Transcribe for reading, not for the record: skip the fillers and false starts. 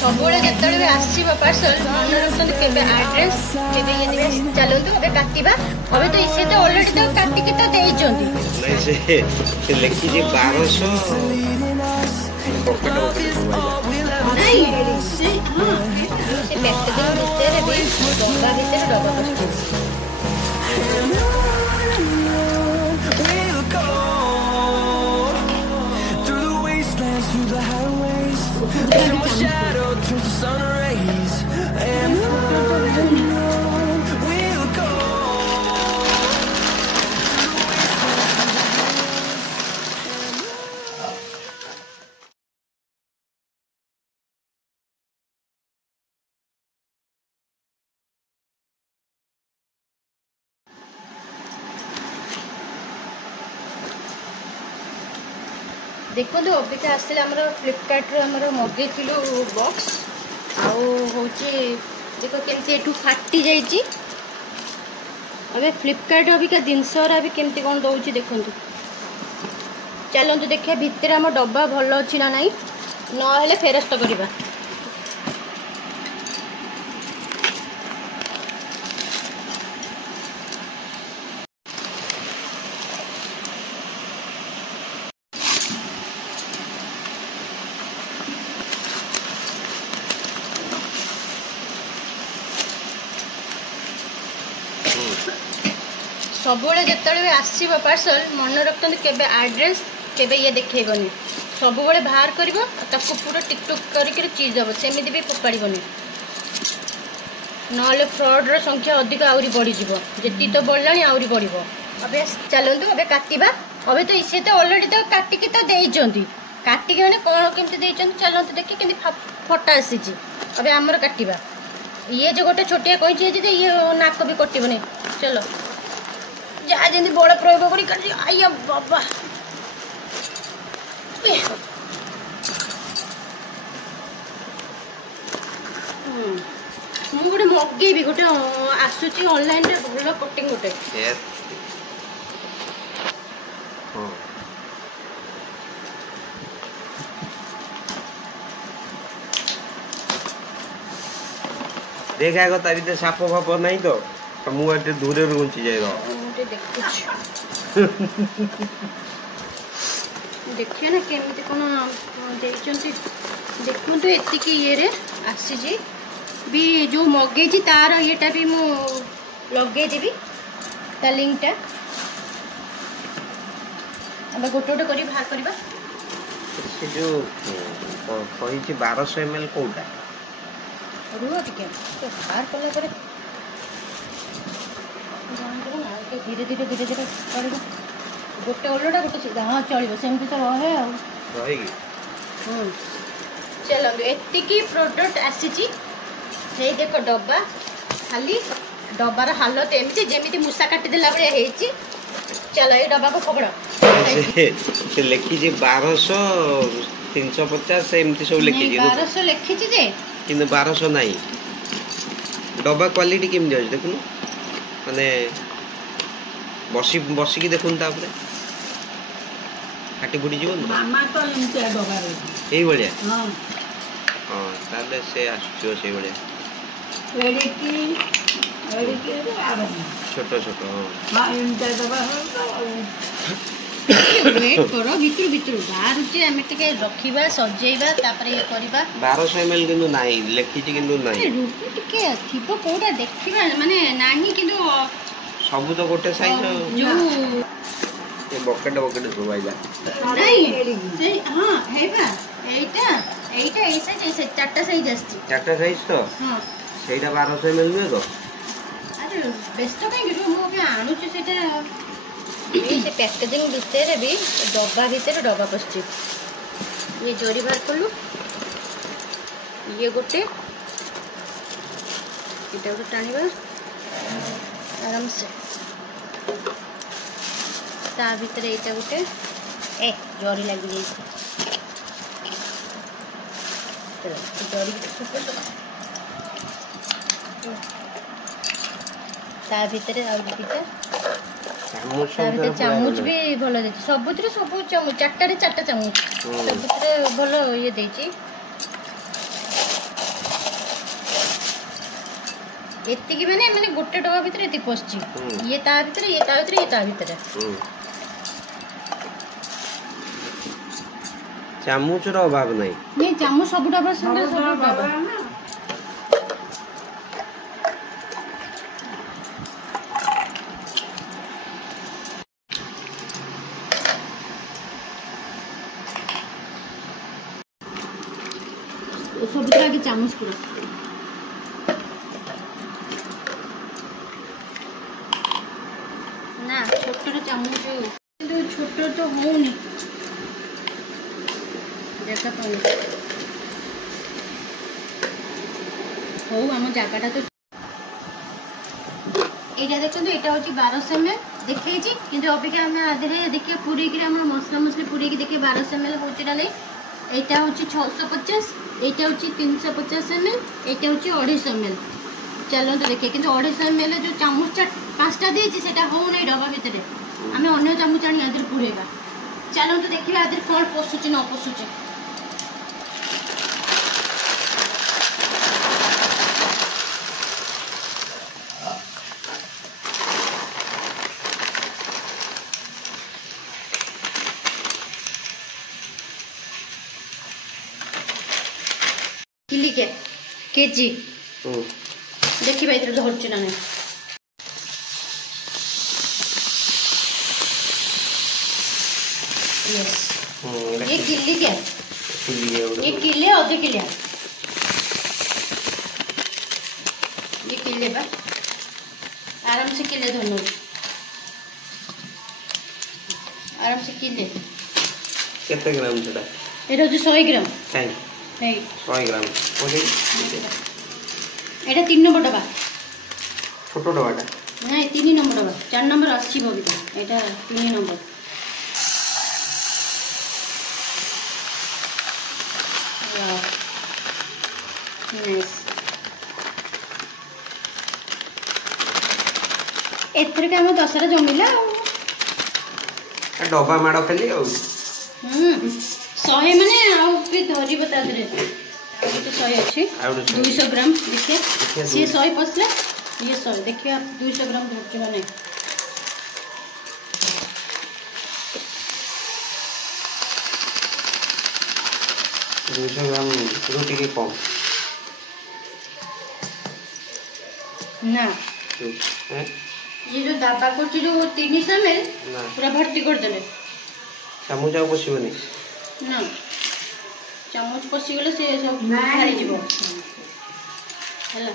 ସବୁବେଳେ ଯେତେବେଳେ ଆସିବ ପାର୍ସଲ ମନେ ରଖନ୍ତୁ କେବେ ଆଡ୍ରେସ କେବେ ଇଏ ଦେବେ। ଚାଲନ୍ତୁ ଏବେ କାଟିବା। ଏବେ ତ ସେ ତ ଅଲରେଡି ତ କାଟିକି ତ ଦେଇଛନ୍ତି। ନାଇଁ ସେ ଲେଖିଛି 1200 ନାଇଁ ସେ ପ୍ୟାକେଜିଂ ଭିତରେ ବି ଡବା ଭିତରେ ଡବା ବସୁଛି। देखो अबिका आसले आमर फ्लिपकार्ट आमर मगेलु बॉक्स आउ हूँ देख केमती एठू फाटी जाइए। अबे फ्लिपकार्ट अबिका जिनस भी केमती कौन दौर देखु। चलतु देखिए भितर आम डब्बा भल अच्छी ना नाई ना फेरस्त करवा। सबुले जिते आसो पार्सल मन रखते केबे एड्रेस केबे ये देखेबनी। सबुले बाहर कर पूरा टिकटुक कर चीज दब सेमती भी फोपाड़बनी ना फ्रॉडर संख्या अधिक आहरी बढ़ी जी तो बढ़ला आहरी बढ़। अबे चलतु अबे काटिबा। अबे तो इसे तो ऑलरेडी तो काटिकी तो देइचंती काटिकी माने कौन केमती देइचंती। चलतु देखि केमती फटा आसी। अबे आमर काटिबा। ये जो गोटे छोटिया कही ये नाक भी कटबनी। चलो जहाँ जमी बड़ प्रयोग कर आइया बाबा मुझे गोटे मगेबी गोटे आसूची ऑनलाइन रे भल कटिंग गोटे देख आग ता भीतर साप फाप नहीं तो मुझे दूर घुंची जाए देखिए ना केमती कौन देखु तो एतिक ये आसी भी जो मगे तार येटा भी मु लगेदेवी ता लिंकटा। अब गोटे गोटे कर बाहर करवा। जो कही 1200 ml कोटा रुह टिके तो बाहर कला धीरे धीरे धीरे धीरे कर गोटे अलटा गोटे सीधा हाँ चलो सेमती तो रहे चलो एतिकी प्रोडक्ट आसी। देख डब्बा खाली डब्बार हालत एमती जमी मूसा काटिदेला भाई। चलो ये डब्बा को पकड़ से लिखी 1200 350 एमती सब लिखी 1200 लिखी जे कि 1200 नहीं। डब्बा क्वालिटी केमती अच्छे देखुन माने बसिकी देखुन तापर फाटी फुटी जीवन मामा तो एमती डबा यही बढ़िया। हां हां ताले से आसुचो से बढ़िया रेडी की छोटो छोटो हां एमती डबा वेट करो भितर भितर बाहर जे हम टिके रखिबा सजेइबा तापर ये करबा। 1200 ml किंतु नाही लिखी किंतु नाही रुपी टिके थिबो कोडा देखिबा माने नाही किंतु सब तो गोटे साइज जो ये बकेट सब आइला नहीं से हां हेबा एटा एटा ए साइज चारटा साइज आछि चारटा साइज तो हां सेटा 1200 ml नुए तो अरे बेस्ट कहीं मु भी आणु छी सेटा ये पैकेजिंग भितर भी डब्बा भितर डब्बा पसछि। ये जोरी बाहर कलु ये गोटे इटा को टाणीबा आराम से ता भितर एटा गोटे ए जोरी लगी जाई जोरी ता भितर आ दिटा चामच भी भल दे सबुतिर सब चामच चारटा चारटा चामच सबुतिर भल ये देची एतिकी माने माने गोटे डबा भीतर एति पसची ये ता भीतर ये ता भीतर ये ता भीतर चामचर अभाव नहीं नहीं चामच सब डबा संगे सब डबा सब तरह के चामच पूरा ना छोट चामच छोट तो होनी देखा पानी हो आम जगटा तो ये देखो यहाँ हूँ 1200 ml देखी कि अपेक्षा आम आधे देखिए पूरी मसला मसली पूरी देखिए 1200 ml हो ना यहाँ हूँ 650 यहाँ हूँ 350 ml यहाँ हूँ 250 ml चलते देखिए कि 250 ml जो चामच 5टा देती से हो नहीं डबा भितर आम अन्न चामच आनी आदि पूरेगा चलते देखिए आदि कौन पशुचे न पशुचे किलिके केजी देखी भाई तो धरछ ना नहीं यस ये किली क्या ये किले आधे किलिया ये किले बा आराम से किले धरनो आराम से किले केते ग्राम छटा एटा जो 100 ग्राम काई नहीं 100 ग्राम ओले एटा 3 नंबर डबा छोटो डबाटा नहीं 3 नंबर डबा 4 नंबर आसी बबी एटा 3 नंबर नाइस एथर के हम 10 जमिला डबा माड़ खाली 100 माने आउ भी धरी बता दे तो 100 अच्छी 200 ग्राम देखिए ये 100 पसले ये 100 देखिए आप 200 ग्राम धरछ ना नहीं ग्राम रोटी के कम ना ये जो दाबा को जो 300 ml पूरा भर्ती कर देले चामच आउ पशिबनी ना चामच पसी गले से सब बाहरी जीवो हला